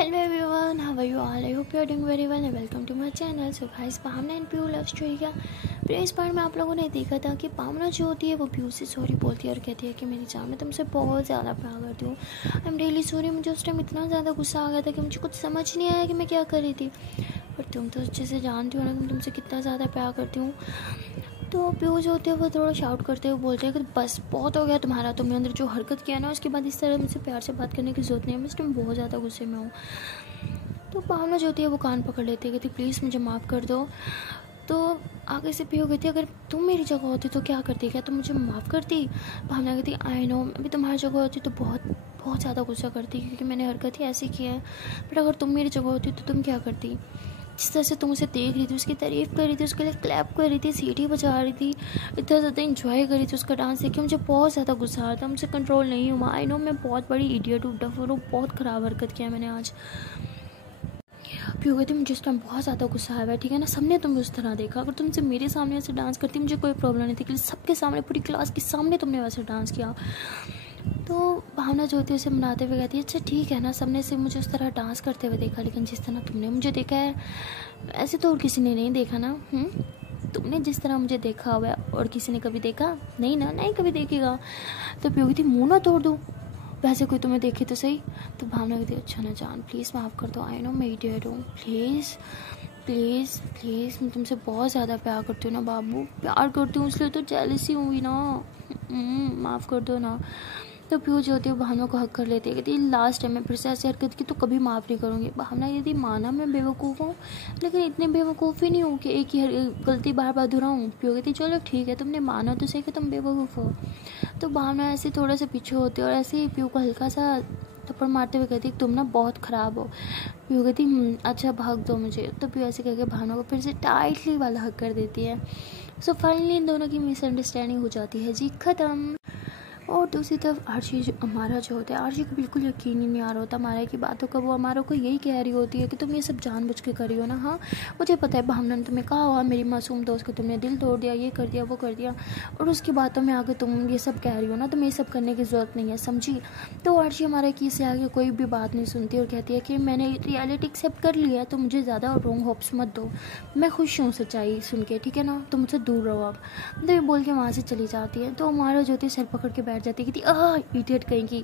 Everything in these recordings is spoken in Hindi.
Hello everyone, how are you all? I hope you are doing very well and welcome to my channel. So guys, Bhavna and Piu love story का प्रीवियस पार्ट में आप लोगों ने देखा था कि भावना जो होती है वो पीयू से सॉरी बोलती है और कहती है कि मेरी जान मैं तुमसे बहुत ज़्यादा प्यार करती हूँ। I am really sorry. मुझे उस टाइम इतना ज़्यादा गुस्सा आ गया था कि मुझे कुछ समझ नहीं आया कि मैं क्या कर रही थी। पर तुम तो अच्छे से जानती हो ना कि मैं तुमसे कितना ज़्यादा प्यार करती हूँ। तो पीयू जो होती है वो थोड़ा शाउट करते हुए बोलते हैं कि बस बहुत हो गया तुम्हारा, तुमने अंदर जो हरकत किया ना उसके बाद इस तरह मुझसे प्यार से बात करने की ज़रूरत नहीं है। मैं इस टाइम बहुत ज़्यादा गुस्से में हूँ। तो भावना जो होती है वो कान पकड़ लेती है, कहती प्लीज़ मुझे माफ़ कर दो। तो आगे से पीयू कहती है अगर तुम मेरी जगह होती तो क्या करती, क्या तुम मुझे माफ़ करती। भावना कहती आई नो मैं भी तुम्हारी जगह होती तो बहुत बहुत ज़्यादा गुस्सा करती क्योंकि मैंने हरकत ही ऐसी की है। बट अगर तुम मेरी जगह होती तो तुम क्या करती। जिस तरह से तुम उसे देख रही थी, उसकी तारीफ़ कर रही थी, उसके लिए क्लैप कर रही थी, सीटी बजा रही थी, इतना ज़्यादा इंजॉय कर रही थी उसका डांस देख के, मुझे बहुत ज़्यादा गुस्सा आ रहा था। मुझसे कंट्रोल नहीं हुआ। आई नो मैं बहुत बड़ी इडियट हूँ, डफर हूँ, बहुत ख़राब हरकत किया मैंने आज। पीयू कहती मुझे उस टाइम बहुत ज़्यादा गुस्सा आया है, ठीक है ना। सबने तुम्हें उस तरह देखा, अगर तुमसे मेरे सामने ऐसे डांस करती मुझे कोई प्रॉब्लम नहीं थी, लेकिन सबके सामने पूरी क्लास के सामने तुमने वैसे डांस किया। तो भावना जो होती है उसे मनाते हुए कहती है अच्छा ठीक है ना, सबने से मुझे उस तरह डांस करते हुए देखा, लेकिन जिस तरह तुमने मुझे देखा है ऐसे तो और किसी ने नहीं देखा ना। तुमने जिस तरह मुझे देखा हुआ है और किसी ने कभी देखा नहीं ना, नहीं कभी देखेगा। तो पीयू कहती मुँह ना तोड़ दूँ, वैसे कोई तुम्हें देखे तो सही। तो भावना कहती अच्छा ना जान प्लीज़ माफ़ कर दो, आई नो मैं इडियट हूँ, प्लीज़ प्लीज़ प्लीज़ मैं तुमसे बहुत ज़्यादा प्यार करती हूँ ना बाबू, प्यार करती हूँ इसलिए तो जेलसी हुई ना। माफ़ कर दो ना। तो पीयू जो होती है भावना को हक कर लेती है, कहती लास्ट टाइम मैं फिर से ऐसी हरकत की तो कभी माफ़ नहीं करूँगी। भावना यदि माना मैं बेवकूफ़ हूँ लेकिन इतनी बेवकूफ़ ही नहीं हूँ कि एक ही गलती बार बार दोहराऊँ। पीयू कहती चलो ठीक है, तुमने माना तो सही कि तुम बेवकूफ़ हो। तो भावना ऐसे थोड़ा सा पीछे होती है और ऐसे ही पीयू को हल्का सा थप्पड़ मारते हुए कहती तुम ना बहुत ख़राब हो। पीयू कहती अच्छा भाग दो मुझे। तो पीयू ऐसे करके भावना को फिर से टाइटली वाला हक कर देती है। सो फाइनली इन दोनों की मिसअंडरस्टैंडिंग हो जाती है जी, ख़त्म। और दूसरी तरफ आरशी हमारा जो होता है, आरशी को बिल्कुल यकीन ही नहीं आ रहा होता हमारे की बातों का। वो हमारा को यही कह रही होती है कि तुम ये सब जानबूझ के कर रही हो ना। हाँ मुझे पता है भावना ने तुम्हें कहा हुआ मेरी मासूम दोस्त को तुमने दिल तोड़ दिया, ये कर दिया वो कर दिया, और उसकी बातों में आगे तुम ये सब कह रही हो ना, तुम्हें ये सब करने की ज़रूरत नहीं है, समझी। तो आरशी हमारे की से आगे कोई भी बात नहीं सुनती और कहती है कि मैंने रियलिटी एक्सेप्ट कर लिया है तो मुझे ज़्यादा रॉन्ग होप्स मत दो, मैं खुश हूँ सच्चाई सुन के, ठीक है ना, तुम मुझसे दूर रहो अब। तो ये बोल के वहाँ से चली जाती है। तो हमारा जो होती है सर पकड़ के बैठ जाती है कि इडियट कहीं की।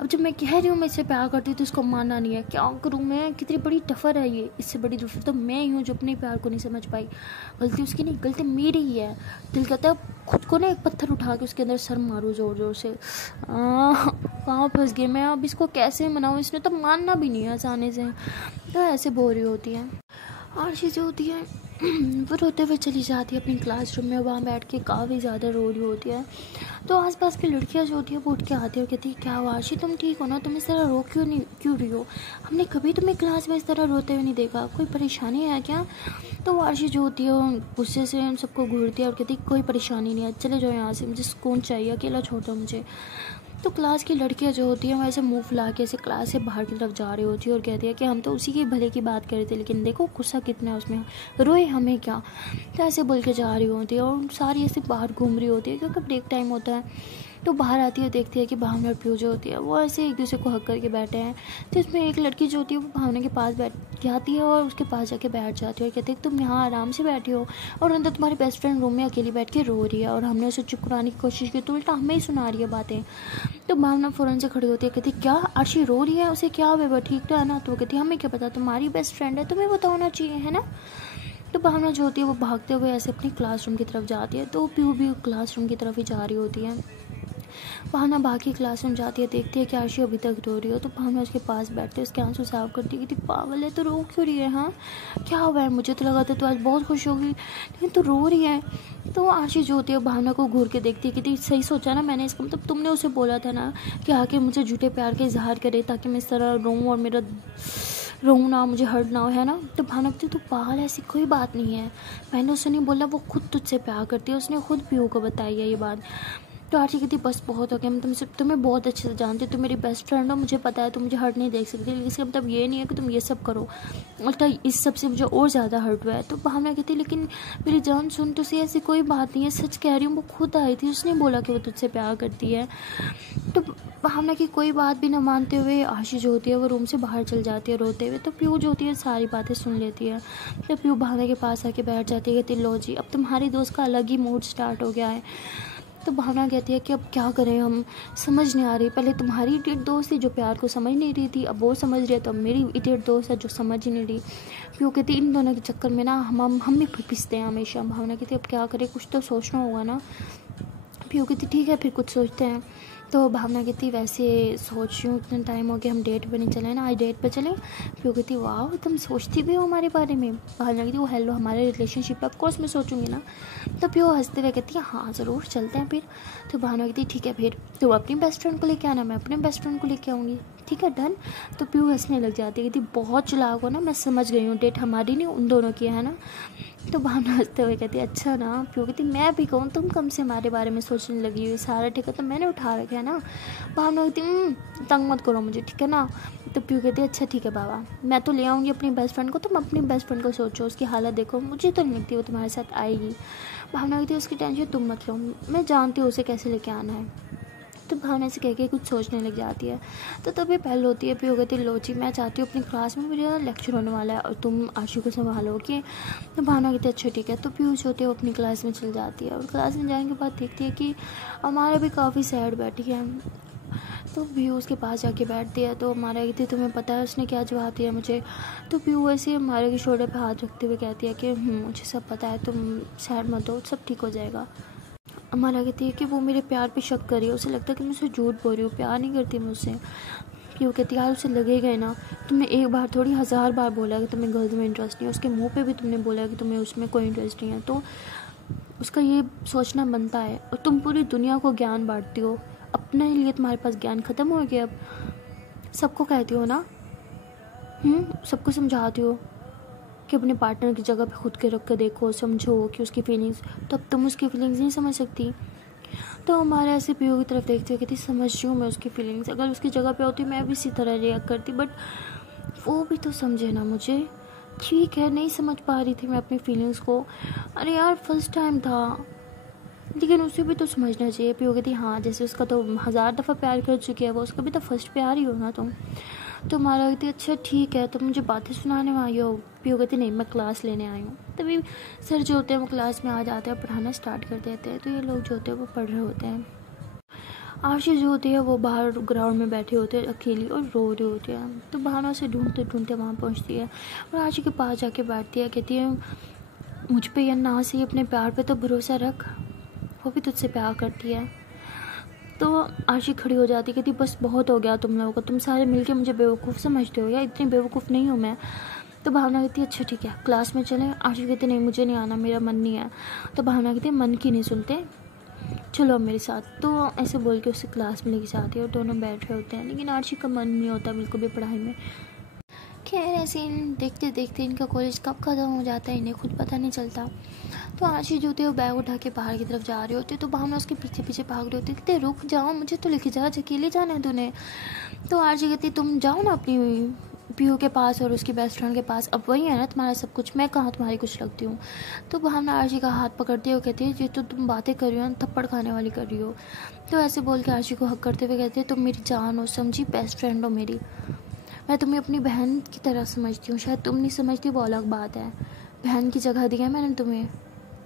अब जब मैं कह रही हूँ मैं इससे प्यार करती हूँ तो इसको मानना नहीं है, क्या करूँ मैं, कितनी बड़ी टफर है ये, इससे बड़ी टफर तो मैं ही हूँ जो अपने प्यार को नहीं समझ पाई। गलती उसकी नहीं, गलती मेरी ही है। दिल कहता है खुद को ना एक पत्थर उठा के उसके अंदर सर मारूँ जोर जोर से। कहाँ फंस गई मैं, अब इसको कैसे मनाऊँ, इसने तो मानना भी नहीं है आसानी से। तो ऐसे बोल रही होती है। आरशी जो होती है वो रोते हुए चली जाती है अपनी क्लासरूम में, वहाँ बैठ के काफ़ी ज़्यादा रो रही होती है। तो आसपास की लड़कियाँ जो होती है वो उठ के आती है और कहती है क्या हुआ आरशी, तुम ठीक हो ना, तुम इस तरह रो क्यों रही हो, हमने कभी तुम्हें क्लास में इस तरह रोते हुए नहीं देखा, कोई परेशानी है क्या। तो आरशी जो होती है गुस्से से हम सबको घूरती है और कहती है कोई परेशानी नहीं है, चले जाओ यहाँ से, मुझे सुकून चाहिए, अकेला छोड़ दो मुझे। तो क्लास की लड़कियां जो होती हैं वो ऐसे मुंह फुला के ऐसे क्लास से बाहर की तरफ जा रही होती है और कहती है कि हम तो उसी के भले की बात कर रहे थे, लेकिन देखो गुस्सा कितना है उसमें, रोए हमें क्या। तो ऐसे बोल के जा रही होती है और सारी ऐसे बाहर घूम रही होती है क्योंकि ब्रेक टाइम होता है। तो बाहर आती है, देखती है कि भावना और पीयू जो होती है वो ऐसे एक दूसरे को हक करके बैठे हैं। तो इसमें एक लड़की जो होती है वो भावना के पास बैठ जाती है और उसके पास जाके बैठ जाती है और कहती है तुम यहाँ आराम से बैठी हो और अंदर तुम्हारी बेस्ट फ्रेंड रूम में अकेली बैठ के रो रही है और हमने उसे चुप कराने की कोशिश की तो उल्टा हमें ही सुना रही है बातें। तो भावना फ़ौरन से खड़ी होती है, कहती क्या आरशी रो रही है, उसे क्या हुआ, ठीक तो है ना। तो वो कहती हमें क्या पता, तुम्हारी बेस्ट फ्रेंड है, तुम्हें पता होना चाहिए है ना। तो भावना जो होती है वो भागते हुए ऐसे अपनी क्लासरूम की तरफ जाती है। तो पीयू भी क्लासरूम की तरफ ही जा रही होती है। भावना बाकी क्लासरूम जाती है, देखती है कि आरशी अभी तक रो रही हो। तो भावना उसके पास बैठते उसके आंसू साफ करती है कि पागल है तो रो क्यों रही है, हाँ क्या हुआ है, मुझे तो लगा था तो आज बहुत खुश होगी लेकिन तो रो रही है। तो आरशी जो होती है भावना को घूर के देखती है कि सही सोचा ना मैंने, इसका मतलब तुमने उसे बोला था ना कि आके मुझे झूठे प्यार का इजहार करे ताकि मैं इस तरह रोऊँ और मेरा रोऊँ ना, मुझे हर्ट ना हो, है ना। तो भावना कहती तू पागल है, ऐसी कोई बात नहीं है, मैंने उसे नहीं बोला, वो खुद तुझसे प्यार करती है, उसने खुद पीयू को बताई है ये बात। तो आरती कहती बस बहुत हो गया, मैं तुम्हें बहुत अच्छे से जानती हूँ, तुम मेरी बेस्ट फ्रेंड हो, मुझे पता है तुम मुझे हर्ट नहीं देख सकती, लेकिन इसका मतलब ये नहीं है कि तुम ये सब करो, उल्टा इस सब से मुझे और ज़्यादा हर्ट हुआ है। तो भावना कहती लेकिन मेरी जान सुन, तो से ऐसी कोई बात नहीं है, सच कह रही हूँ, वो खुद आई थी, उसने बोला कि वो तुझसे प्यार करती है। तो भावना की कोई बात भी ना मानते हुए आशी जो होती है वो रूम से बाहर चल जाती है रोते हुए। तो पीयू जो होती है सारी बातें सुन लेती है। तो पीयू भावना के पास आके बैठ जाती है, कहती लो जी अब तुम्हारी दोस्त का अलग ही मूड स्टार्ट हो गया है। तो भावना कहती है कि अब क्या करें, हम समझ नहीं आ रही, पहले तुम्हारी इडियट दोस्त थी जो प्यार को समझ नहीं रही थी, अब वो समझ रही है, तो अब मेरी इडियट दोस्त है जो समझ ही नहीं रही। पीयू कहती इन दोनों के चक्कर में ना हम भी पिसते हैं हमेशा। भावना कहती अब क्या करें, कुछ तो सोचना होगा ना। पीयू कहती ठीक है फिर कुछ सोचते हैं। तो भावना कहती वैसे सोच रही हूँ इतना टाइम हो गया, हम डेट पे नहीं चले ना, आज डेट पे चलें। पीयू कहती वाह तुम सोचती भी हो हमारे बारे में। भावना कहती वो हेलो हमारे रिलेशनशिप पे ऑफकोर्स मैं सोचूंगी ना। तो पीयू हंसते हुए कहती है हाँ ज़रूर चलते हैं फिर। तो भावना कहती ठीक है फिर तो अपनी बेस्ट फ्रेंड को लेके आना, मैं अपने बेस्ट फ्रेंड को लेके आऊँगी, ठीक है डन। तो पीयू हंसने लग जाती है, कहती बहुत चालाक हो ना, मैं समझ गई हूँ डेट हमारी नहीं उन दोनों की है ना। तो भावना हंसते हुए कहती अच्छा ना। पीयू कहती मैं भी कहूँ तुम कम से हमारे बारे में सोचने लगी हुई, सारा ठेका तो मैंने उठा रखा है ना। भावना कहती तंग मत करो मुझे, ठीक है ना। तो पीयू कहती अच्छा ठीक है बाबा, मैं तो ले आऊँगी अपनी बेस्ट फ्रेंड को, तुम अपनी बेस्ट फ्रेंड को सोचो, उसकी हालत देखो, मुझे तो नहीं लगती वो तुम्हारे साथ आएगी। भावना कहती उसकी टेंशन तुम मत लो, मैं जानती हूँ उसे कैसे लेके आना है। तो भावना से कह के कुछ सोचने लग जाती है। तो तभी पहल होती है, पीयू कहती लो जी मैं चाहती हूँ अपनी क्लास में मेरा लेक्चर होने वाला है और तुम आशु को संभालोगे। तो भावना कहती है अच्छा ठीक है। तो पीयू जो होती है वो अपनी क्लास में चल जाती है और क्लास में जाने के बाद देखती है कि हमारा भी काफ़ी सैड बैठी है। तो पीयू उसके पास जाके बैठती है। तो हमारा कहती तुम्हें पता है उसने क्या जवाब दिया मुझे। तो पीयू ऐसे हमारे के शोल्डर पर हाथ रखते हुए कहती है कि मुझे सब पता है, तुम सैड मत हो, सब ठीक हो जाएगा। अमारा कहती है कि वो मेरे प्यार पे शक कर रही है, उसे लगता है कि मैं उसे झूठ बोल रही हूँ, प्यार नहीं करती मुझसे। क्यों कहती है यार उसे लगेगा ही ना, तुमने एक बार थोड़ी 1000 बार बोला कि तुम्हें गर्ल्स में इंटरेस्ट नहीं है, उसके मुंह पे भी तुमने बोला कि तुम्हें उसमें कोई इंटरेस्ट नहीं है, तो उसका ये सोचना बनता है। और तुम पूरी दुनिया को ज्ञान बांटती हो, अपने लिए तुम्हारे पास ज्ञान ख़त्म हो गया, अब सबको कहती हो ना, सबको समझाती हो कि अपने पार्टनर की जगह पे खुद के रख के देखो, समझो कि उसकी फीलिंग्स, तो अब तुम उसकी फीलिंग्स नहीं समझ सकती। तो हमारे ऐसे पीयू की तरफ देखते हुए कहती समझ रही हूँ मैं उसकी फीलिंग्स, अगर उसकी जगह पे होती मैं भी इसी तरह रिएक्ट करती, बट वो भी तो समझे ना मुझे। ठीक है नहीं समझ पा रही थी मैं अपनी फीलिंग्स को, अरे यार फर्स्ट टाइम था, लेकिन उसे भी तो समझना चाहिए। पीयू कहती हाँ जैसे उसका तो 1000 दफ़ा प्यार कर चुकी है वो, उसका भी तो फर्स्ट प्यार ही हो ना तुम। तो हमारा कहती अच्छा ठीक है, तो मुझे बातें सुनाने में आई हो। पीयू कहती नहीं मैं क्लास लेने आई हूँ। तभी सर जो होते हैं वो क्लास में आ जाते हैं, पढ़ाना स्टार्ट कर देते हैं। तो ये लोग जो होते हैं वो पढ़ रहे होते हैं। आशी जो होती है वो बाहर ग्राउंड में बैठी होती है अकेली और रो रही होती है। तो भावना से ढूंढते ढूंढते वहाँ पहुँचती है और आशी के पास जाके बैठती है, कहती है मुझ पे या ना से अपने प्यार पे तो भरोसा रख, वो भी तुझसे प्यार करती है। तो आशी खड़ी हो जाती, कहती बस बहुत हो गया तुम लोगों को, तुम सारे मिलके मुझे बेवकूफ़ समझते हो, या इतनी बेवकूफ़ नहीं हूँ मैं। तो भावना कहती है अच्छा ठीक है क्लास में चलें। आशी कहती नहीं मुझे नहीं आना, मेरा मन नहीं है। तो भावना कहती है मन की नहीं सुनते, चलो अब मेरे साथ। तो ऐसे बोल के उसे क्लास में लेके जाती है और दोनों बैठ रहे होते हैं, लेकिन आशी का मन नहीं होता बिल्कुल भी पढ़ाई में। खैर ऐसे देखते देखते इनका कॉलेज कब ख़त्म हो जाता है इन्हें खुद पता नहीं चलता। तो आशी जो होती है वो बैग उठा के बाहर की तरफ जा रही होती है। तो भावना उसके पीछे पीछे भाग रही होती है, कहते रुक जाओ मुझे तो लेके जा, अकेले जाना है तूने। तो आशी कहती तुम जाओ ना अपनी पीयू के पास और उसकी बेस्ट फ्रेंड के पास, अब वही है ना तुम्हारा सब कुछ, मैं कहाँ तुम्हारी कुछ लगती हूँ। तो भावना आशी का हाथ पकड़ती है और कहती है ये तो तुम बातें कर रही हो, थप्पड़ खाने वाली कर रही हो। तो ऐसे बोल के आशी को हक करते हुए कहते हैं तुम मेरी जान हो, समझी, बेस्ट फ्रेंड हो मेरी, मैं तुम्हें अपनी बहन की तरह समझती हूँ, शायद तुम नहीं समझती वो अलग बात है, बहन की जगह दिया है मैंने तुम्हें,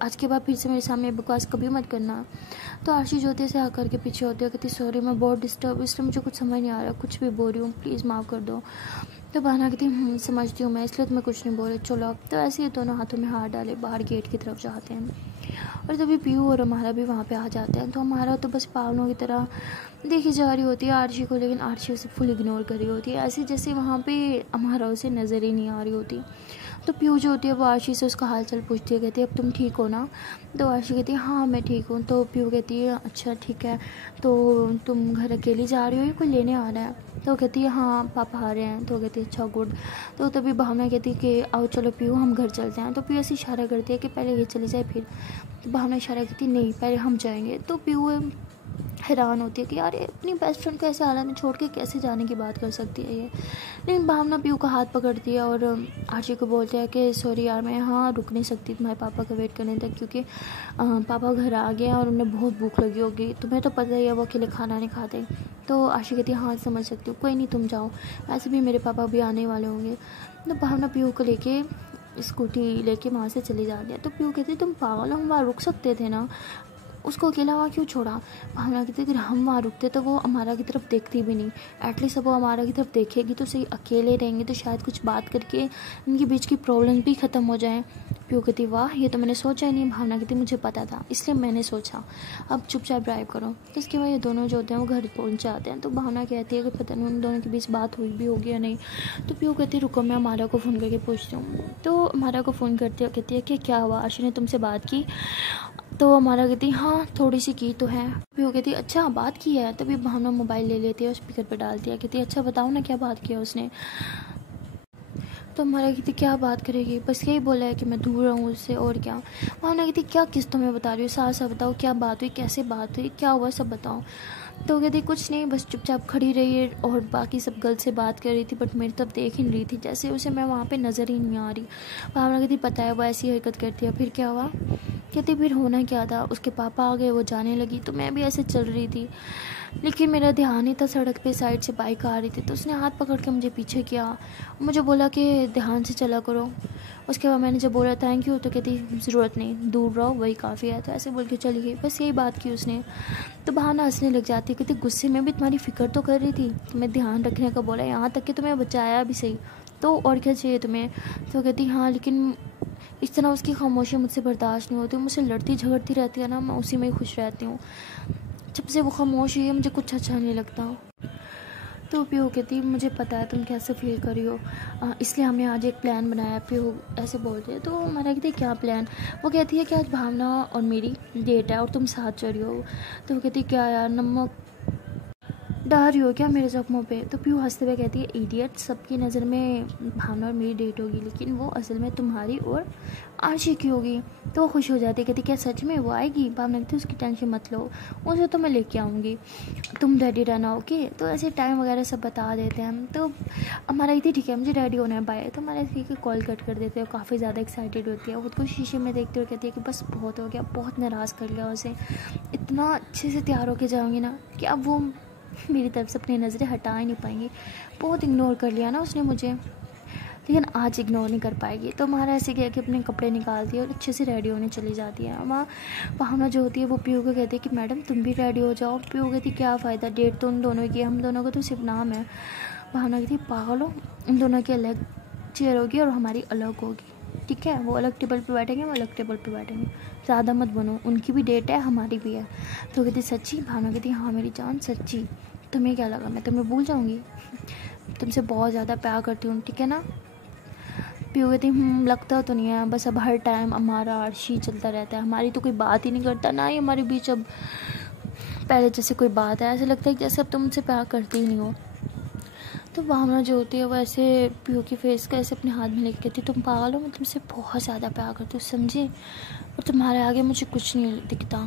आज के बाद फिर से मेरे सामने बकवास कभी मत करना। तो आशीष होते से आकर के पीछे होते कहती सॉरी मैं बहुत डिस्टर्ब, इसलिए मुझे कुछ समझ नहीं आ रहा, कुछ भी बोल रही हूँ प्लीज़ माफ़ कर दो। तो बहाना कहती समझती हूँ मैं, इसलिए तुम्हें कुछ नहीं बोले, चलो अब। तो ऐसे ही दोनों हाथों में हाथ डाले बाहर गेट की तरफ जाते हैं और तभी पीयू और हमारा भी वहाँ पे आ जाते हैं। तो हमारा तो बस पावलों की तरह देखी जा रही होती है आरशी को, लेकिन आरशी उसे फुल इग्नोर कर रही होती है, ऐसे जैसे वहाँ पे हमारा उसे नज़र ही नहीं आ रही होती। तो पीयू जो होती है वो आरशी से उसका हाल चाल पूछती है, कहती है अब तुम ठीक हो ना। तो आरशी कहती है हाँ मैं ठीक हूँ। तो पीयू कहती है अच्छा ठीक है, तो तुम घर अकेली जा रही हो या कोई लेने आ रहा है। तो कहती है हाँ पापा आ रहे हैं। तो कहती है अच्छा गुड। तो तभी भावना कहती है कि आओ चलो पीयू हम घर चलते हैं। तो पीयू ऐसे इशारा करती है कि पहले ये चली जाए फिर। तो भावना इशारा करती है नहीं पहले हम जाएंगे। तो पीयू हैरान होती है कि यार ये अपनी बेस्ट फ्रेंड को ऐसे हालत में छोड़ के कैसे जाने की बात कर सकती है ये। लेकिन भावना पीयू का हाथ पकड़ती है और आरजी को बोलते हैं कि सॉरी यार, मैं यहाँ रुक नहीं सकती तुम्हारे पापा का वेट करने तक, क्योंकि पापा घर आ गए हैं और उन्हें बहुत भूख लगी होगी, तुम्हें तो पता ही है वो अकेले खाना नहीं खाते। तो आरजी कहती है हाँ समझ सकती हूँ, कोई नहीं तुम जाओ, ऐसे भी मेरे पापा भी आने वाले होंगे। तो भावना पीयू को लेके स्कूटी लेके वहाँ से चली जाती है। तो पीयू कहती तुम पागल हो, हम वहाँ रुक सकते थे ना, उसको अकेला वहाँ क्यों छोड़ा। भावना कहती अगर हम वहाँ रुकते तो वो हमारा की तरफ देखती भी नहीं, एटलीस्ट अब वो हमारा की तरफ देखेगी तो सही, अकेले रहेंगे तो शायद कुछ बात करके इनके बीच की प्रॉब्लम भी ख़त्म हो जाए। पीयू कहती वाह ये तो मैंने सोचा ही नहीं। भावना कहती मुझे पता था इसलिए मैंने सोचा, अब चुपचाप ड्राइव करो। तो इसके बाद ये दोनों जो होते हैं वो घर पहुँच जाते हैं। तो भावना कहती है कि पता नहीं उन दोनों के बीच बात हुई भी होगी या नहीं। तो पीयू कहती रुको मैं अमारा को फ़ोन करके पूछती हूँ। तो अमारा को फ़ोन करती है, कहती है कि क्या हुआ, आशी ने तुमसे बात की। तो हमारा कहती हाँ थोड़ी सी की तो है। भी वो कहती अच्छा बात की है। तभी भावना मोबाइल ले लेती है और स्पीकर पर डालती है, कहती अच्छा बताओ ना क्या बात किया उसने। तो हमारा कहती क्या बात करेगी, बस यही बोला है कि मैं दूर रहूँ उससे, और क्या। भावना कहती क्या किस्तों में बता रही हो, साफ साफ बताओ क्या बात हुई, कैसे बात हुई, क्या हुआ सब बताओ। तो कहती कुछ नहीं, बस चुपचाप खड़ी रही है और बाकी सब गर्ल से बात कर रही थी, बट मेरी तब देख ही नहीं रही थी, जैसे उसे मैं वहाँ पे नज़र ही नहीं आ रही। भावना कहती पता है वो ऐसी हरकत करती है। फिर क्या हुआ, कहती फिर होना क्या था, उसके पापा आ गए, वो जाने लगी, तो मैं भी ऐसे चल रही थी, लेकिन मेरा ध्यान ही था सड़क पे, साइड से बाइक आ रही थी, तो उसने हाथ पकड़ के मुझे पीछे किया, मुझे बोला कि ध्यान से चला करो। उसके बाद मैंने जब बोला थैंक यू, तो कहती ज़रूरत नहीं, दूर रहो वही काफ़ी है। तो ऐसे बोल के चली गई, बस यही बात की उसने। तो भावना हंसने लग जाती है, कहती गुस्से में भी तुम्हारी फ़िक्र तो कर रही थी, तुम्हें ध्यान रखने का बोला, यहाँ तक कि तुम्हें बचाया भी सही, तो और क्या चाहिए तुम्हें। तो कहती हाँ लेकिन इस तरह उसकी खामोशी मुझसे बर्दाश्त नहीं होती, मुझसे लड़ती झगड़ती रहती है ना, मैं उसी में ही खुश रहती हूँ, जब से वो खामोश हुई है मुझे कुछ अच्छा नहीं लगता। तो पीयू कहती मुझे पता है तुम कैसे फील कर रही हो, इसलिए हमने आज एक प्लान बनाया। पीयू ऐसे बोलते हैं। तो हमारा कहती है क्या प्लान। वो कहती है कि आज भावना और मेरी डेट है और तुम साथ चल रही हो। तो वो कहती क्या यार नमक डाल रही हो क्या मेरे जख्मों पे। तो पीयू हंसते हुए कहती है इडियट, सबकी नज़र में भावना और मेरी डेट होगी, लेकिन वो असल में तुम्हारी और आशी की होगी। तो वो खुश हो जाती है, कहती क्या सच में वो आएगी। भावना कहती उसकी टेंशन मत लो, उसे तो मैं लेके आऊँगी, तुम रेडी रहना ओके। तो ऐसे टाइम वगैरह सब बता देते हैं। तो हमारा ये ठीक है मुझे रेडी होना है बाय। तो हमारा ठीक है कॉल कट कर देते हैं, काफ़ी ज़्यादा एक्साइटेड होती है, खुद को शीशे में देखते हुए कहती है कि बस बहुत हो गया, बहुत नाराज़ कर लिया उसे, इतना अच्छे से तैयार होके जाऊँगी ना कि अब वो मेरी तरफ से अपनी नज़रें हटा ही नहीं पाएंगी, बहुत इग्नोर कर लिया ना उसने मुझे, लेकिन आज इग्नोर नहीं कर पाएगी। तो हमारा ऐसे किया कि अपने कपड़े निकालती है और अच्छे से रेडी होने चली जाती है। वहाँ भावना जो होती है वो पीयू को कहती है कि मैडम तुम भी रेडी हो जाओ। पीयू कहती क्या फ़ायदा, डेट तो उन दोनों की, हम दोनों का तो सिर्फ नाम है। भावना कहती पागल हो, उन दोनों की अलग चेयर होगी और हमारी अलग होगी, ठीक है, वो अलग टेबल पे बैठेंगे, वो अलग टेबल पे बैठेंगे, ज़्यादा मत बनो, उनकी भी डेट है हमारी भी है। तो कहती सच्ची। भावना कहती हाँ मेरी जान सच्ची, तुम्हें क्या लगा मैं तुम्हें भूल जाऊँगी, तुमसे बहुत ज़्यादा प्यार करती हूँ, ठीक है ना। पीयू कहती लगता तो नहीं है, बस अब हर टाइम हमारा आर्शी चलता रहता है, हमारी तो कोई बात ही नहीं करता, ना ही हमारे बीच अब पहले जैसे कोई बात है, ऐसे लगता है जैसे अब तुम मुझसे प्यार करते ही नहीं हो। तो भावना जो होती है वो ऐसे पीयू की फेस का ऐसे अपने हाथ में लेके कहती तुम पागल हो, मैं तुमसे बहुत ज़्यादा प्यार करती हूँ समझे, और तुम्हारे आगे मुझे कुछ नहीं दिखता,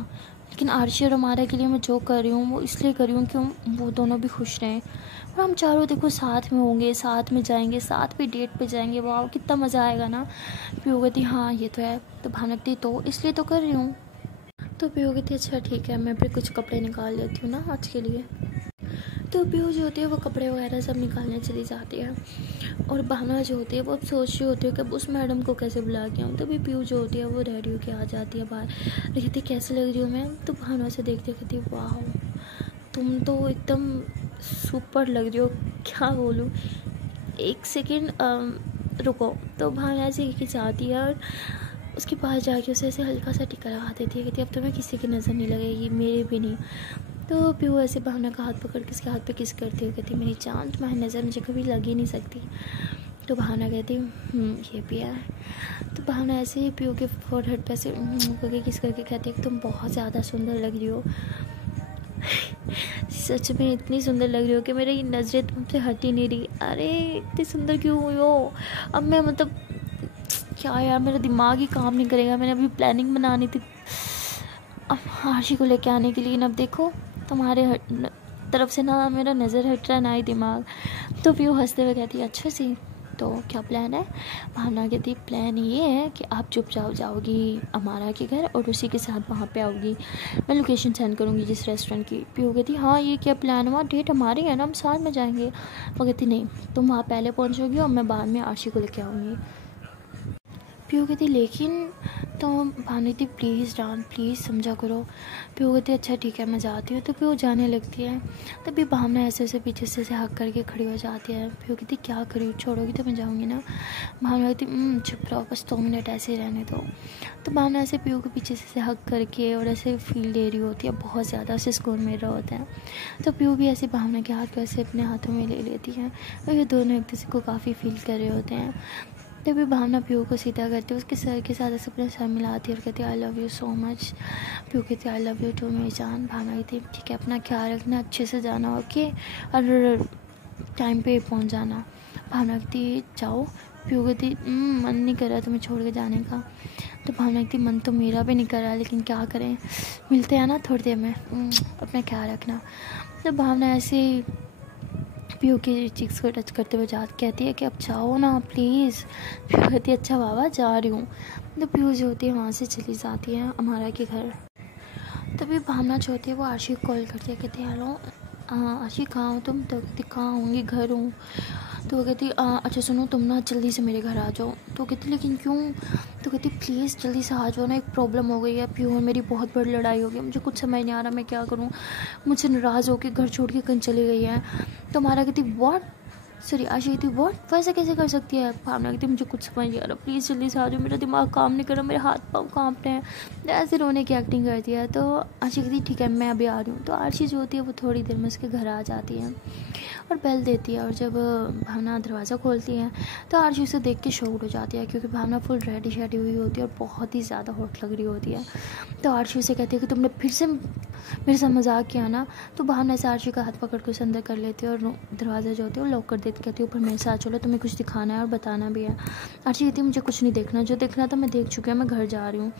लेकिन आर्शी और हमारे के लिए मैं जो कर रही हूँ वो इसलिए कर रही हूँ कि वो दोनों भी खुश रहें, और हम चारों देखो साथ में होंगे, साथ में जाएंगे, साथ पे डेट पे जाएंगे, वाह कितना मज़ा आएगा ना। पीयू कहती हाँ ये तो है। तो भावना कहती तो इसलिए तो कर रही हूँ। तो पीयू कहती अच्छा ठीक है, मैं फिर कुछ कपड़े निकाल लेती हूँ ना आज के लिए। तो पीयू जो होती है वो कपड़े वगैरह सब निकालने चली जाती है, और भावना जो होती है वो अब सोच रही होती है कि अब उस मैडम को कैसे बुला के आऊँ। तभी पीयू जो होती है वो रेडी होके आ जाती है बाहर, कहती कैसे लग रही हूँ मैं। तो भावना से देखते कहती वाह तुम तो एकदम सुपर लग रही हो, क्या बोलूँ, एक सेकेंड रुको। तो भावना ऐसे ही जाती है और उसके पास जाके उसे ऐसे हल्का सा टिका लगा देती है, कहती अब तुम्हें किसी की नज़र नहीं लगेगी, मेरे भी नहीं। तो पीयू ऐसे भावना का हाथ पकड़ के उसके हाथ पे किस करती है, कहती मेरी जान तुम्हारी नज़र मुझे कभी लग ही नहीं सकती। तो भावना कहती ये भी है। तो भावना ऐसे ही पीयू के फोरहेड पे ऐसे करके किस करके कहती है कि तुम बहुत ज़्यादा सुंदर लग रही हो, सच में इतनी सुंदर लग रही हो कि मेरी नज़रें तुमसे हट ही नहीं रही। अरे इतनी सुंदर क्यों हुई हो, अब मैं मतलब क्या यार मेरा दिमाग ही काम नहीं करेगा, मैंने अभी प्लानिंग बनानी थी अब आशी को लेके आने के लिए, अब देखो तुम्हारे तरफ से ना मेरा नज़र हट रहा ना ही दिमाग। तो पीयू हंसते हुए कहती है अच्छा सी, तो क्या प्लान है? भावना कहती प्लान ये है कि आप चुपचाप जाओगी अमारा के घर और उसी के साथ वहाँ पे आओगी। मैं लोकेशन सेंड करूँगी जिस रेस्टोरेंट की। पीयू कहती हाँ ये क्या प्लान हुआ, डेट हमारी है ना, हम साथ में जाएंगे। वो कहती नहीं, तुम वहाँ पहले पहुँचोगी और मैं बाद में आशी को लेके आऊँगी। पीयू कहती लेकिन तो भावना कहती प्लीज़ डान प्लीज़ समझा करो। पीयू कहती अच्छा ठीक है मैं जाती हूँ। तो पीयू जाने लगती है। तभी भावना ऐसे ऐसे पीछे से हक करके खड़ी हो जाती है। पीयू कहती क्या करी, छोड़ोगी तो मैं जाऊँगी ना। भावना कहती चुप रहो, बस 2 मिनट ऐसे ही रहने दो। तो भावना ऐसे पीयू के पीछे से हक करके और ऐसे फील ले रही होती है, बहुत ज़्यादा उसे सुकून मिल रहा होता है। तो पीयू भी ऐसे भावना के हाथ को ऐसे अपने हाथों में ले लेती है और ये दोनों एक दूसरे को काफ़ी फील कर रहे होते हैं। तभी भावना पीयू को सीधा करती है, उसके सर के साथ ऐसे अपने सर मिलाती है और कहती है I love you so much. Piu कहती है आई लव यू टू मेरी जान। भावना कहती ठीक है अपना ख्याल रखना, अच्छे से जाना ओके, और टाइम पे पहुंच जाना। भावना कहती जाओ। पीयू कहती मन नहीं कर रहा तुम्हें छोड़ के जाने का। तो भावना कहती मन तो मेरा भी नहीं कर रहा, लेकिन क्या करें, मिलते हैं ना थोड़ी देर में, अपना ख्याल रखना। तो भावना ऐसे पीयू की चिक्स को टच करते हुए कहती है कि अब जाओ ना प्लीज़। पीयू कहती है अच्छा बाबा जा रही हूँ। तो पीयू जो होती है वहाँ से चली जाती है अमारा के घर। तभी भावना जो होती है वो आशी को कॉल करती है, कहती है हेलो आशी कहाँ हो तुम? तो कहती कहाँ होंगी, घर हूँ। तो वो कहती अच्छा सुनो तुम ना जल्दी से मेरे घर आ जाओ। तो कहती लेकिन क्यों? तो कहती प्लीज़ जल्दी से आ जाओ ना, एक प्रॉब्लम हो गई है, पीयू और मेरी बहुत बड़ी लड़ाई हो गई, मुझे कुछ समझ नहीं आ रहा मैं क्या करूँ, मुझसे नाराज़ होकर घर छोड़ के कहीं चली गई है। तो हमारा कहती व्हाट, सॉरी आशी कहती व्हाट, वैसे कैसे कर सकती है? भावना कहती मुझे कुछ समझ नहीं आ रहा, प्लीज़ जल्दी से आ जाओ, मेरा दिमाग काम नहीं कर रहा, मेरे हाथ पाँव काँप रहे हैं। ऐसे रोने की एक्टिंग करती है। तो आशी कहती ठीक है मैं अभी आ रही हूँ। तो आशी जो होती है वो थोड़ी देर में उसके घर आ जाती है और बेल देती है। और जब भावना दरवाज़ा खोलती है तो आरशी उसे देख के शॉक्ड हो जाती है, क्योंकि भावना फुल रेडी शेडी हुई होती है और बहुत ही ज़्यादा हॉट लग रही होती है। तो आरशी उसे कहती है कि तुमने फिर से मेरे साथ मजाक किया ना। तो भावना से आरशी का हाथ पकड़ के उसे अंदर कर लेती है और दरवाज़ा जो होता है वो लॉक कर देती, कहती है ऊपर मेरे साथ चलो, तुम्हें कुछ दिखाना है और बताना भी है। आरशी कहती है मुझे कुछ नहीं देखना, जो देखना था मैं देख चुकी हूँ, मैं घर जा रही हूँ।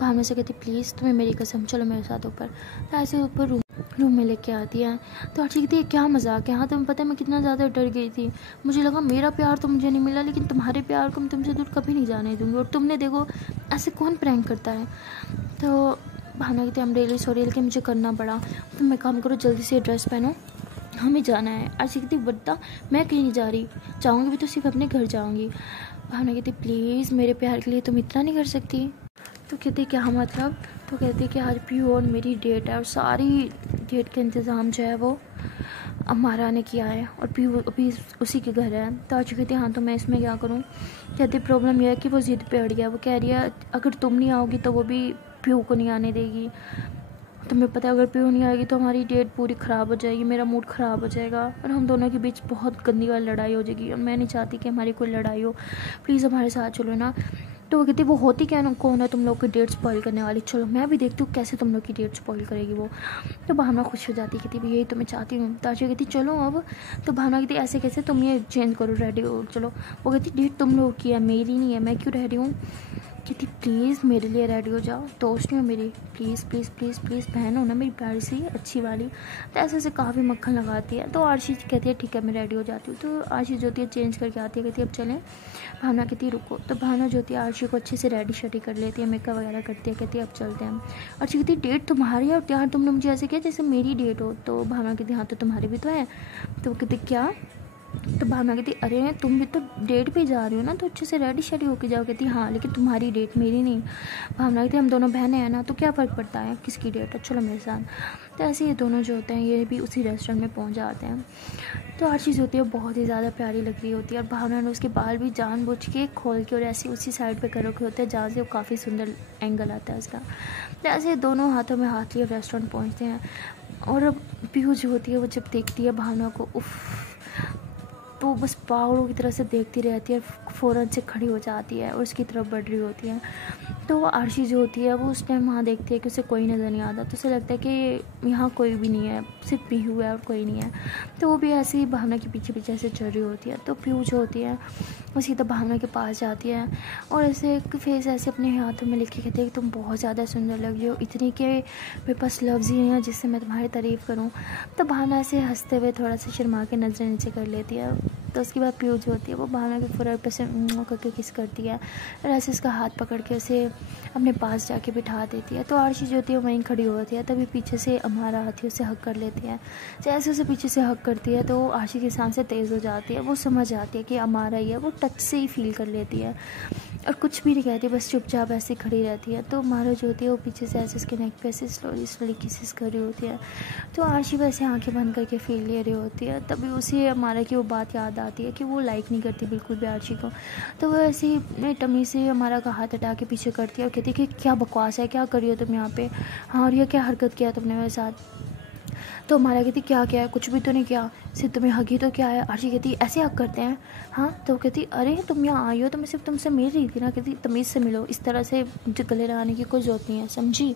भावना से कहती प्लीज़ तुम्हें मेरी कसम, चलो मेरे साथ ऊपर। तो ऐसे ऊपर रूम में लेके आती है। तो आरशी कहती है क्या मजाक है, हाँ तुम्हें पता है मैं कितना ज़्यादा डर गई थी, मुझे लगा मेरा प्यार तो मुझे नहीं मिला, लेकिन तुम्हारे प्यार को मैं तुमसे दूर कभी नहीं जाने दूंगी, और तुमने देखो ऐसे कौन प्रैंक करता है। तो भावना कहती है आई एम रियली सॉरी, लेकिन मुझे करना पड़ा, तुम मैं काम करो जल्दी से ड्रेस पहनो, हमें जाना है। आरशी कहती बता मैं कहीं नहीं जा रही, जाऊँगी भी तो सिर्फ अपने घर जाऊँगी। भावना कहती प्लीज़ मेरे प्यार के लिए तुम इतना नहीं कर सकती। तो कहती क्या मतलब? तो कहती कि आज पीयू और मेरी डेट है और सारी डेट का इंतज़ाम जो है वो अमारा ने किया है और पीयू अभी उसी के घर है। तो आरशी कहती हाँ तो मैं इसमें क्या करूँ? कहती प्रॉब्लम यह है कि वो ज़िद पे अड़ गया, वो कह रही है अगर तुम नहीं आओगी तो वो भी पीयू को नहीं आने देगी। तुम्हें पता है अगर पीयू नहीं आएगी तो हमारी डेट पूरी ख़राब हो जाएगी, मेरा मूड ख़राब हो जाएगा और हम दोनों के बीच बहुत गंदी वाली लड़ाई हो जाएगी, और मैं नहीं चाहती कि हमारी कोई लड़ाई हो, प्लीज़ हमारे साथ चलो ना। तो वो कहती वो होती क्या ना कौन है तुम लोग की डेट स्पॉइल करने वाली, चलो मैं भी देखती हूँ कैसे तुम लोग की डेट स्पॉइल करेगी वो। तो भावना खुश हो जाती, कहती यही तो मैं चाहती हूँ। तो आरशी कहती चलो अब। तो भावना कहती ऐसे कैसे, तुम ये चेंज करो रेडी हो चलो। वो कहती डेट तुम लोग की है मेरी नहीं है, मैं क्यों रेडी हूँ? कहती प्लीज़ मेरे लिए रेडी हो जाओ, दोस्त नहीं हो मेरी, प्लीज़ प्लीज़ प्लीज़ प्लीज़ बहन हो ना मेरी प्यारी सी अच्छी वाली। तो ऐसे ऐसे काफ़ी मक्खन लगाती है। तो आरशी कहती है ठीक है मैं रेडी हो जाती हूँ। तो आरशी जो होती है चेंज करके आती है, कहती है अब चलें। भावना कहती है रुको। तो भावना जो होती है आरशी को अच्छे से रेडी शेडी कर लेती है, मेकअप वगैरह करती है, कहती है अब चलते हैं। आरशी कहती है डेट तुम्हारी है और यार तुमने मुझे ऐसे किया जैसे मेरी डेट हो। तो भावना कहती हाँ तो तुम्हारी भी तो है। तो वो कहती क्या? तो भावना कहती अरे तुम भी तो डेट पे जा रही हो ना, तो अच्छे से रेडी शेडी होके जाओ। कहती हाँ लेकिन तुम्हारी डेट मेरी नहीं। भावना कहती हम दोनों बहनें हैं ना, तो क्या फ़र्क पड़ता है किसकी डेट है, चलो मेरे साथ। तो ऐसे ये दोनों जो होते हैं ये भी उसी रेस्टोरेंट में पहुंच जाते हैं। तो हर चीज़ होती है बहुत ही ज़्यादा प्यारी लग रही होती है, और भावना ने उसके बाल भी जानबूझ के खोल के और ऐसे उसी साइड पर कर रखे होते हैं जहाँ से वो काफ़ी सुंदर एंगल आता है उसका। तो ऐसे दोनों हाथों में हाथ लिए रेस्टोरेंट पहुँचते हैं। और पीयू जो होती है वो जब देखती है भावना को, उफ तो बस पागलों की तरह से देखती रहती है, फ़ौरन से खड़ी हो जाती है और उसकी तरफ बढ़ रही होती है। तो आरशी जो होती है वो उस टाइम वहाँ देखती है कि उसे कोई नज़र नहीं आता, तो उसे लगता है कि यहाँ कोई भी नहीं है, सिर्फ पीहू है और कोई नहीं है। तो वो भी ऐसे ही भावना के पीछे पीछे ऐसे चल रही होती है। तो पीहू जो होती है वो सीधा भावना के पास जाती है और ऐसे एक फेस ऐसे अपने हाथों में लेके कहती है कि तुम बहुत ज़्यादा सुंदर लग रही हो, इतनी के मेरे पास लफ्ज़ ही नहीं है जिससे मैं तुम्हारी तारीफ़ करूँ। तो भावना ऐसे हंसते हुए थोड़ा सा शर्मा के नज़रें नीचे कर लेती है। तो उसके बाद पीहू जो होती है वो भावना के फोrehead पे से करके किस करती है और ऐसे उसका हाथ पकड़ के उसे अपने पास जाके बिठा देती है। तो आरशी जो होती है वहीं खड़ी होती है, तभी पीछे से अमारा आती है, उसे हक कर लेती है। जैसे उसे पीछे से हक करती है तो आरशी की सांसें तेज़ हो जाती है, वो समझ जाती है कि अमारा ही है, वो टच से ही फील कर लेती है और कुछ भी नहीं कहती, बस चुपचाप ऐसे खड़ी रहती है। तो अमारा जो होती है वो पीछे से ऐसे उसके नेक पे ऐसे स्लोली किसेस कर रही होती है। तो आरशी वैसे आंखें बंद करके फील ले रही होती है, तभी उसे अमारा की वो बात याद आती है कि वो लाइक नहीं करती बिल्कुल भी आरशी को। तो वो ऐसे ही अपने टमी से अमारा का हाथ हटा के पीछे करती है और कहती है कि क्या बकवास है, क्या कर रही हो तुम यहाँ पे, हाँ, और ये क्या हरकत किया तुमने मेरे साथ। तो हमारा कहती क्या क्या है, कुछ भी तो नहीं किया, सिर्फ तुम्हें हगी तो क्या है। आरशी कहती ऐसे हक करते हैं, हाँ। तो कहती अरे तुम यहाँ आई हो तो मैं सिर्फ तुमसे मिल रही थी ना। कहती तमीज़ से मिलो, इस तरह से मुझे गले लगाने की कोई ज़रूरत नहीं है, समझी।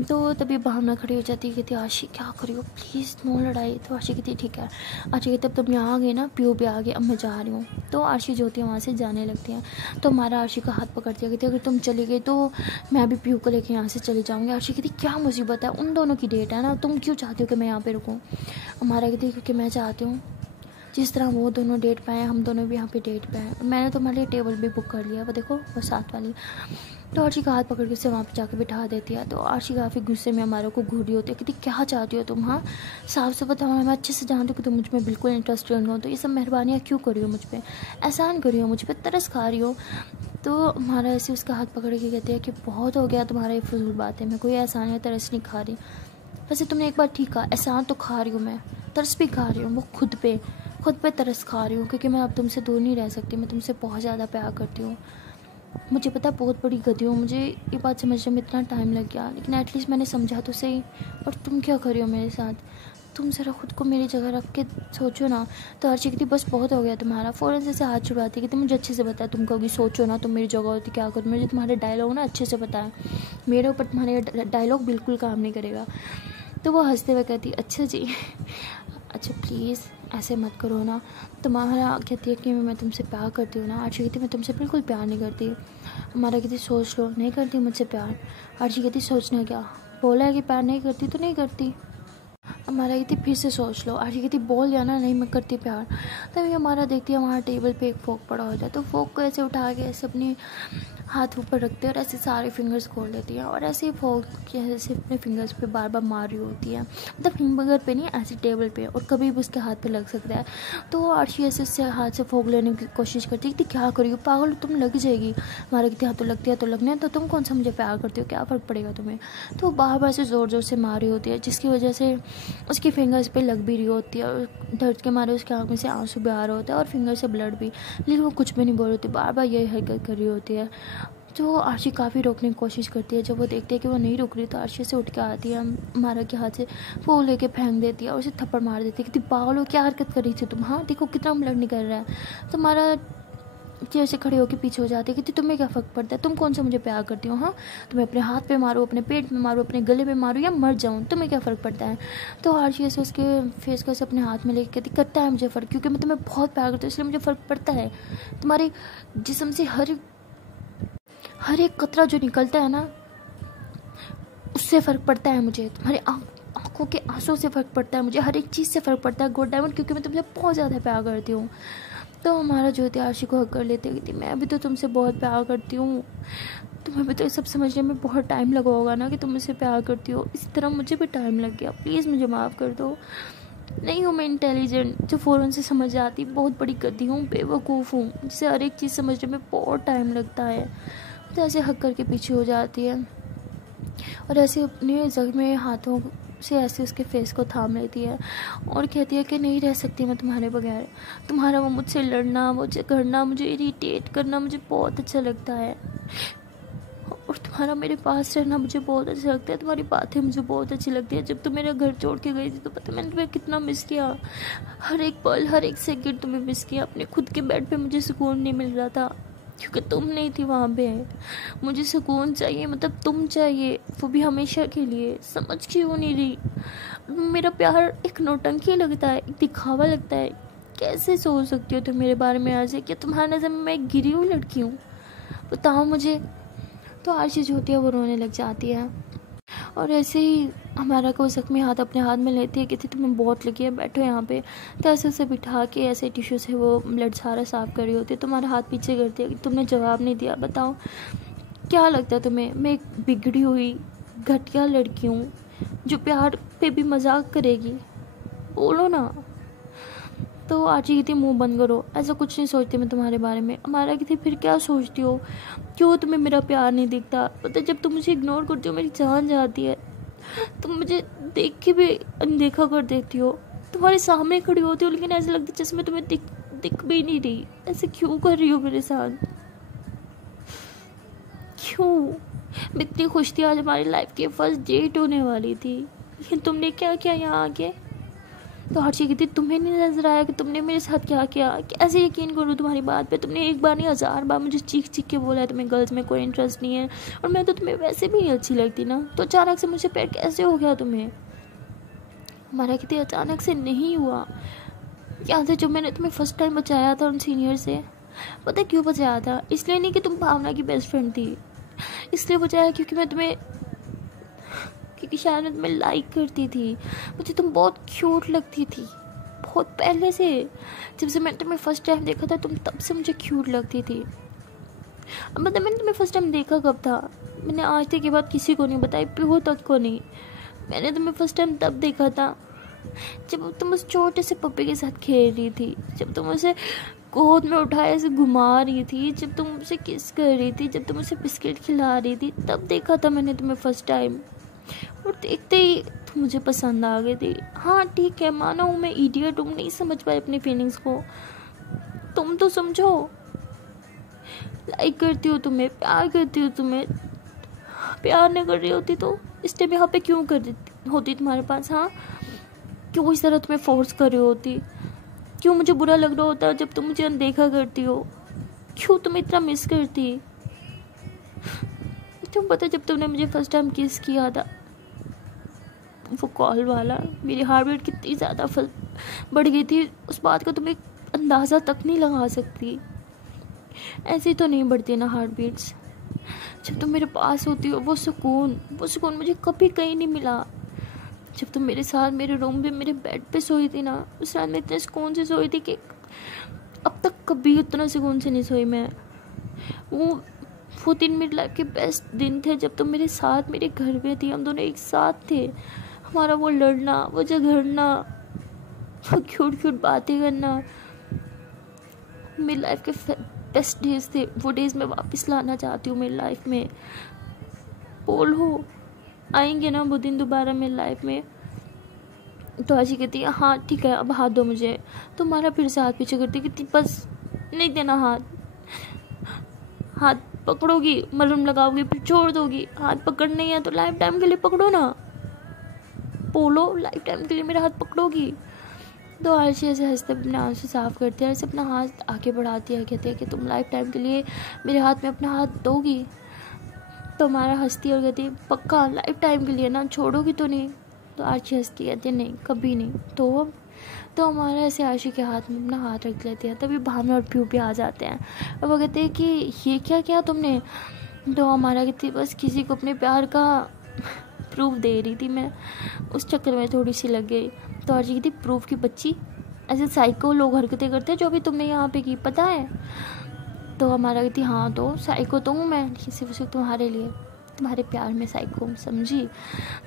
तो तभी भावना खड़ी हो जाती है, कहती आशी क्या करी हो, प्लीज़ नो लड़ाई। तो आशी कहती ठीक है। आशी कहती अब तुम यहाँ आ गए ना, पीओ भी आ गए, अब मैं जा रही हूँ। तो आशी जो होती है वहाँ से जाने लगती है। तो हमारा आशी का हाथ पकड़ती है, कहती है अगर तुम चली गई तो मैं भी पीओ को लेकर यहाँ से चली जाऊँगी। आशी कहती क्या मुसीबत है, उन दोनों की डेट है ना, तुम क्यों चाहती हो कि मैं यहाँ पर रुकूँ। हमारा कहती क्योंकि मैं चाहती हूँ जिस तरह वो दोनों डेट पे हैं हम दोनों भी यहाँ पे डेट पे हैं। मैंने तुम्हारे लिए टेबल भी बुक कर लिया, वो देखो वो साथ वाली। तो आरशी का हाथ पकड़ के उसे वहाँ पे जाके बिठा देती है। तो आरशी काफ़ी गुस्से में हमारे को घूरी होती है, कहती क्या चाहती हो तुम, हाँ साफ से बताओ, मैं अच्छे से जानती हूँ कि तुम मुझ में बिल्कुल इंटरेस्टेड नहीं हो, तो ये सब मेहरबानियाँ क्यों करी हो मुझ पर, एहसान करी हो मुझ पर, तरस खा रही हो। तो हमारा ऐसे उसका हाथ पकड़ के कहते हैं कि बहुत हो गया तुम्हारा ये फजूल बात है, मैं कोई एहसान या तरस नहीं खा रही। वैसे तुमने एक बार ठीक कहा, एहसान तो खा रही हूँ मैं, तरस भी खा रही हूँ, वो खुद पे तरस खा रही हूँ, क्योंकि मैं अब तुमसे दूर नहीं रह सकती, मैं तुमसे बहुत ज़्यादा प्यार करती हूँ। मुझे पता बहुत बड़ी गधी हूँ, मुझे ये बात समझने में इतना टाइम लग गया, लेकिन एटलीस्ट मैंने समझा तो सही। और तुम क्या कर रही हो मेरे साथ, तुम ज़रा खुद को मेरी जगह रख के सोचो ना। तो हर्षी कहती बस बहुत हो गया तुम्हारा, फ़ौरन से हाथ छुड़ाती कि मुझे अच्छे से पता है, तुम कहोगी सोचो ना, तुम मेरी जगह होती क्या करो, मुझे तुम्हारे डायलॉग ना अच्छे से पता है, मेरे ऊपर तुम्हारे डायलॉग बिल्कुल काम नहीं करेगा। तो वो हंसते हुए कहती अच्छा जी, अच्छा प्लीज़ ऐसे मत करो ना। तुम्हारा कहती है कि मैं तुमसे प्यार करती हूँ ना। आरशी कहती मैं तुमसे बिल्कुल प्यार नहीं करती। हमारा कहती सोच लो, नहीं करती मुझसे प्यार। आरशी कहती सोचना क्या, बोला है कि प्यार नहीं करती तो नहीं करती। हमारा कहती फिर से सोच लो। आरशी कहती बोल जाना नहीं मैं करती प्यार। तभी हमारा देखती है वहाँ टेबल पे एक फोक पड़ा होता है, तो फोक को ऐसे उठा के ऐसे अपनी हाथ ऊपर रखते हैं और ऐसे सारे फिंगर्स खोल लेती है और ऐसे फोक ऐसे अपने फिंगर्स पे बार बार मार रही होती है, मतलब फिंगर पे नहीं, ऐसे टेबल पे, और कभी भी उसके हाथ पे लग सकता है। तो आरशी ऐसे उससे हाथ से फोक लेने की कोशिश करती है कि क्या करी हो पागल, तुम लग जाएगी। हमारा कहती हाथ तो लगती है तो लगने, तो तुम कौन सा मुझे प्यार करती हो, क्या फ़र्क पड़ेगा तुम्हें। तो बार बार से ज़ोर ज़ोर से मार रही होती है, जिसकी वजह से उसकी फिंगर्स पे लग भी रही होती है और दर्द के मारे उसकी आँख में से आंसू भी आ रहा होता है और फिंगर से ब्लड भी, लेकिन वो कुछ भी नहीं बोल रही होती, बार बार यही हरकत कर रही होती है। तो आरशी काफ़ी रोकने की कोशिश करती है, जब वो देखती है कि वो नहीं रुक रही तो आरशी से उठ के आती है, मारा के हाथ से वो लेके फेंक देती है और उसे थप्पड़ मार देती है कि पागल हो, क्या हरकत कर रही थी तुम, हाँ देखो कितना ब्लड निकल रहा है। तो मारा चेयर से खड़े होकर पीछे हो जाती है कि तुम्हें क्या फ़र्क पड़ता है, तुम कौन सा मुझे प्यार करती हो, हाँ तुम्हें अपने हाथ पे मारो, अपने पेट में मारो, अपने गले में मारो या मर जाऊँ, तुम्हें क्या फ़र्क पड़ता है। तो आरशी ऐसे उसके फेस को ऐसे अपने हाथ में लेकर कहती करता है मुझे फ़र्क, क्योंकि मैं तुम्हें बहुत प्यार करती हूँ इसलिए मुझे फ़र्क पड़ता है। तुम्हारे जिस्म से हर एक कतरा जो निकलता है ना उससे फ़र्क पड़ता है मुझे, तुम्हारे आँखों के आंसू से फ़र्क पड़ता है मुझे, हर एक चीज़ से फ़र्क पड़ता है गोल्ड डायमंड, क्योंकि मैं तुमसे बहुत ज़्यादा प्यार करती हूँ। तो हमारा जो है आरशी को हक कर लेते कि मैं भी तो तुमसे बहुत प्यार करती हूँ, तुम्हें भी तो ये सब समझने में बहुत टाइम लगा होगा ना कि तुम मुझसे प्यार करती हो, इसी तरह मुझे भी टाइम लग गया, प्लीज़ मुझे माफ़ कर दो। नहीं हूँ मैं इंटेलिजेंट जो फ़ौरन से समझ जाती, बहुत बड़ी गधी हूँ, बेवकूफ़ हूँ जिसे हर एक चीज़ समझने में बहुत टाइम लगता है। तो ऐसे हक करके पीछे हो जाती है और ऐसे अपने ज़ख्मी हाथों से ऐसे उसके फेस को थाम लेती है और कहती है कि नहीं रह सकती मैं तुम्हारे बगैर, तुम्हारा वो मुझसे लड़ना, वो झगड़ना, मुझे इरिटेट करना मुझे बहुत अच्छा लगता है और तुम्हारा मेरे पास रहना मुझे बहुत अच्छा लगता है, तुम्हारी बातें मुझे बहुत अच्छी लगती है। जब तुम मेरा घर छोड़ के गई थी तो पता मैंने तुम्हें कितना मिस किया, हर एक पल हर एक सेकंड तुम्हें मिस किया। अपने खुद के बेड पे मुझे सुकून नहीं मिल रहा था क्योंकि तुम नहीं थी वहाँ पे। मुझे सुकून चाहिए, मतलब तुम चाहिए, वो भी हमेशा के लिए। समझ क्यों नहीं रही? मेरा प्यार एक नौटंकी लगता है, एक दिखावा लगता है। कैसे सोच सकती हो तुम मेरे बारे में आज कि तुम्हारी नज़र में मैं एक गिरी हुई लड़की हूँ? बताओ मुझे। तो आरशी जो होती है वो रोने लग जाती है और ऐसे ही हमारा को जख्मी हाथ अपने हाथ में लेती है, कहती तुम्हें बहुत लगी है, बैठो यहाँ पे। तो ऐसे उसे बिठा के ऐसे टिश्यू से वो ब्लड सारा साफ कर रही होती है। तुम्हारा हाथ पीछे करती है, तुमने जवाब नहीं दिया। बताओ क्या लगता है तुम्हें मैं एक बिगड़ी हुई घटिया लड़की हूँ जो प्यार पे भी मजाक करेगी? बोलो ना। तो आरची कहती मुंह बंद करो, ऐसा कुछ नहीं सोचती मैं तुम्हारे बारे में। हमारा कहती फिर क्या सोचती हो? क्यों तुम्हें मेरा प्यार नहीं दिखता? पता जब तुम मुझे इग्नोर करती हो मेरी जान जाती है। तुम मुझे देख के भी अनदेखा कर देती हो, तुम्हारे सामने खड़ी होती हो लेकिन ऐसा लगता है जैसे मैं तुम्हें दिख भी नहीं रही। ऐसे क्यों कर रही हो मेरे साथ? क्यों? मैं इतनी खुश थी, आज हमारी लाइफ की फर्स्ट डेट होने वाली थी, लेकिन तुमने क्या किया यहाँ आके? तो आरची कहती तुम्हें नहीं नजर आया कि तुमने मेरे साथ क्या किया? कैसे यकीन करूँ तुम्हारी बात पे? तुमने एक बार नहीं 1000 बार मुझे चीख चीख के बोला है तुम्हें गर्ल्स में कोई इंटरेस्ट नहीं है, और मैं तो तुम्हें वैसे भी नहीं अच्छी लगती ना, तो अचानक से मुझे प्यार कैसे हो गया तुम्हें? हमारा कहती अचानक से नहीं हुआ। याद है जब मैंने तुम्हें फर्स्ट टाइम बचाया था उन सीनियर से? पता क्यों बचाया था? इसलिए नहीं कि तुम भावना की बेस्ट फ्रेंड थी, इसलिए बचाया क्योंकि शायद मैं तुम्हें लाइक करती थी। मुझे तुम बहुत क्यूट लगती थी, बहुत पहले से। जब से मैंने तुम्हें फर्स्ट टाइम देखा था तुम तब से मुझे क्यूट लगती थी। अब मतलब मैंने तुम्हें फर्स्ट टाइम देखा कब था? मैंने आज तक ये बात किसी को नहीं बताई, पीहू तक को नहीं। मैंने तुम्हें फर्स्ट टाइम तब देखा था जब तुम उस छोटे से पप्पी के साथ खेल रही थी, जब तुम उसे गोद में उठाए ऐसे घुमा रही थी, जब तुम उसे किस कर रही थी, जब तुम उसे बिस्किट खिला रही थी, तब देखा था मैंने तुम्हें फर्स्ट टाइम। और देखते ही तुम मुझे पसंद आ गई थी। हाँ ठीक है, माना हूँ मैं इडियट हूँ, नहीं समझ पाई अपनी फीलिंग्स को। तुम तो समझो, लाइक करती हो तुम्हें, प्यार करती हो तुम्हें। प्यार नहीं कर रही होती तो इस टाइम यहाँ पे क्यों कर देती होती तुम्हारे पास? हाँ क्यों इस तरह तुम्हें फोर्स कर रही होती? क्यों मुझे बुरा लग रहा होता जब तुम मुझे अनदेखा करती हो? क्यों तुम इतना मिस करती? तुम पता जब तुमने मुझे फर्स्ट टाइम किस किया था, वो कॉल वाला, मेरी हार्ट बीट कितनी ज़्यादा बढ़ गई थी, उस बात का तुम्हें अंदाज़ा तक नहीं लगा सकती। ऐसे तो नहीं बढ़ती ना हार्ट बीट्स। जब तुम मेरे पास होती हो वो सुकून मुझे कभी कहीं नहीं मिला। जब तुम मेरे साथ मेरे रूम में मेरे बेड पे सोई थी ना, उस रात में इतने सुकून से सोई थी कि अब तक कभी उतना सुकून से नहीं सोई मैं। वो दिन मेरी लाइफ के बेस्ट दिन थे जब तुम मेरे साथ मेरे घर में थी, हम दोनों एक साथ थे। हमारा वो लड़ना, वो झगड़ना, वो क्यूट क्यूट बातें करना, मेरी लाइफ के बेस्ट डेज थे। वो डेज मैं वापस लाना चाहती हूँ मेरी लाइफ में। बोलो आएंगे ना वो दिन दोबारा मेरी लाइफ में? तो आजी कहती है हाँ ठीक है, अब हाथ दो मुझे। तुम्हारा फिर से हाथ पीछे करती, कहती बस नहीं देना हाथ पकड़ोगी, मलहम लगाओगी, फिर छोड़ दोगी। हाथ पकड़ना ही है तो लाइफ टाइम के लिए पकड़ो ना। बोलो लाइफ टाइम के लिए मेरा हाथ पकड़ोगी? तो आरशी ऐसे हंसते अपने आंसू साफ करती है, ऐसे अपना हाथ आगे बढ़ाती है, कहती है कि तुम लाइफ टाइम के लिए मेरे हाथ में अपना हाथ दोगी? तो हमारा हंसती और कहती है पक्का लाइफ टाइम के लिए ना, छोड़ोगी तो नहीं? तो आरशी हंसती कहती है नहीं कभी नहीं। तो हमारा ऐसे आरशी के हाथ में अपना हाथ रख लेते हैं। तभी भावना और प्यू भी आ जाते हैं और वो कहते हैं कि ये क्या किया तुमने? तो हमारा कहती बस किसी को अपने प्यार का प्रूफ दे रही थी मैं, उस चक्कर में थोड़ी सी लग गई। तो आरशी कहती प्रूफ की बच्ची, ऐसे साइको लोग हरकतें करते हैं जो भी तुमने यहाँ पे की, पता है? तो हमारा कहती हाँ तो साइको तो हूँ मैं, सिर्फ तुम्हारे लिए, तुम्हारे प्यार में साइको, समझी?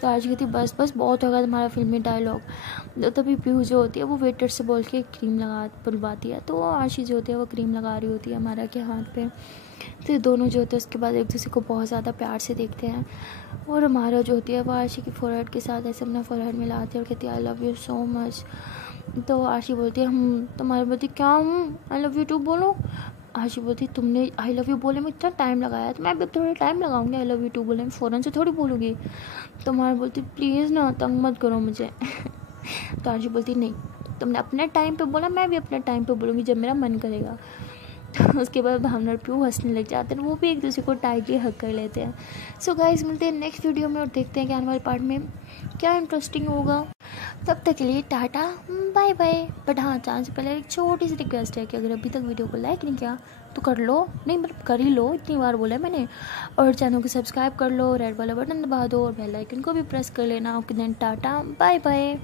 तो आरशी कहती बस बहुत होगा तुम्हारा फिल्मी डायलॉग। तो तभी पीहू जो होती है वो वेटर से बोल के क्रीम बुलवाती है। तो आरशी जो होती है वो क्रीम लगा रही होती है हमारा के हाथ पे। तो दोनों जो होते हैं उसके बाद एक दूसरे को बहुत ज़्यादा प्यार से देखते हैं। और हमारा जो होती है वो आरशी की फोरहेड के साथ ऐसे अपना फोरहेड मिलाती है और कहती है I love you so much. तो आरशी बोलती है हम तुम्हारे प्रति क्या हूँ, आई लव यू टू बोलो। आरजू बोलती तुमने आई लव यू बोले में इतना टाइम लगाया, तो मैं भी थोड़ा टाइम लगाऊंगी आई लव यू टू बोले में, फ़ौरन से थोड़ी बोलूँगी। तो मार बोलती प्लीज़ ना तंग मत करो मुझे। तो आरजू बोलती नहीं, तुमने अपने टाइम पे बोला, मैं भी अपने टाइम पे बोलूँगी जब मेरा मन करेगा। तो उसके बाद भावना और प्यू हंसने लग जाते हैं, वो भी एक दूसरे को टाइटली हक कर लेते हैं। सो गाइस मिलते हैं नेक्स्ट वीडियो में और देखते हैं कि आने वाले पार्ट में क्या इंटरेस्टिंग होगा। तब तक के लिए टाटा बाय बाय। बट हाँ, जाने से पहले एक छोटी सी रिक्वेस्ट है कि अगर अभी तक वीडियो को लाइक नहीं किया तो कर लो, नहीं मतलब कर ही लो, इतनी बार बोला है मैंने। और चैनल को सब्सक्राइब कर लो, रेड वाला बटन दबा दो और बेल आइकन को भी प्रेस कर लेना। Okay then tata bye bye.